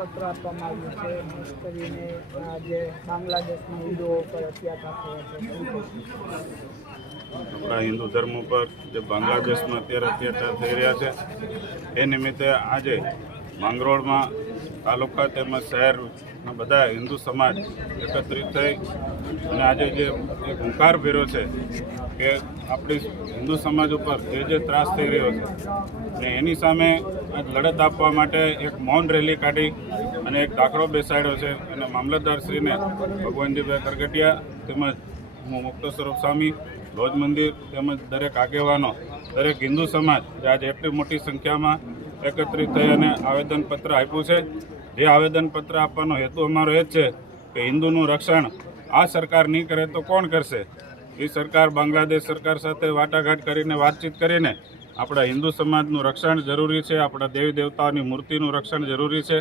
પત્ર આપવામાં આવ્યું છે, ખાસ કરીને જે બાંગ્લાદેશમાં હિન્દુઓ ઉપર અત્યાચાર થયા છે. આપણા હિન્દુ ધર્મ ઉપર જે બાંગ્લાદેશમાં અત્યારે અત્યાચાર થઈ રહ્યા છે એ નિમિત્તે આજે માંગરોળમાં તાલુકા તેમજ શહેરના બધા હિન્દુ સમાજ એકત્રિત થઈ અને આજે જે એક હુંકાર ભર્યો છે કે આપણી હિન્દુ સમાજ ઉપર જે ત્રાસ થઈ રહ્યો છે અને એની સામે લડત આપવા માટે એક મૌન રેલી કાઢી અને એક દાખલો બેસાડ્યો છે અને મામલતદારશ્રીને ભગવાનજીભાઈ કરગટિયા તેમજ મુક્ત સ્વરૂપ સ્વામી રોજ મંદિર તેમજ દરેક આગેવાનો દરેક હિન્દુ સમાજ આજે એટલી મોટી સંખ્યામાં એકત્રિત થઈ અને આવેદનપત્ર આપ્યું છે. જે આવેદનપત્ર આપવાનો હેતુ અમારો એ જ છે કે હિન્દુનું રક્ષણ આ સરકાર નહીં કરે તો કોણ કરશે. એ સરકાર બાંગ્લાદેશ સરકાર સાથે વાટાઘાટ કરીને વાતચીત કરીને આપણા હિન્દુ સમાજનું રક્ષણ જરૂરી છે, આપણા દેવી દેવતાઓની મૂર્તિનું રક્ષણ જરૂરી છે.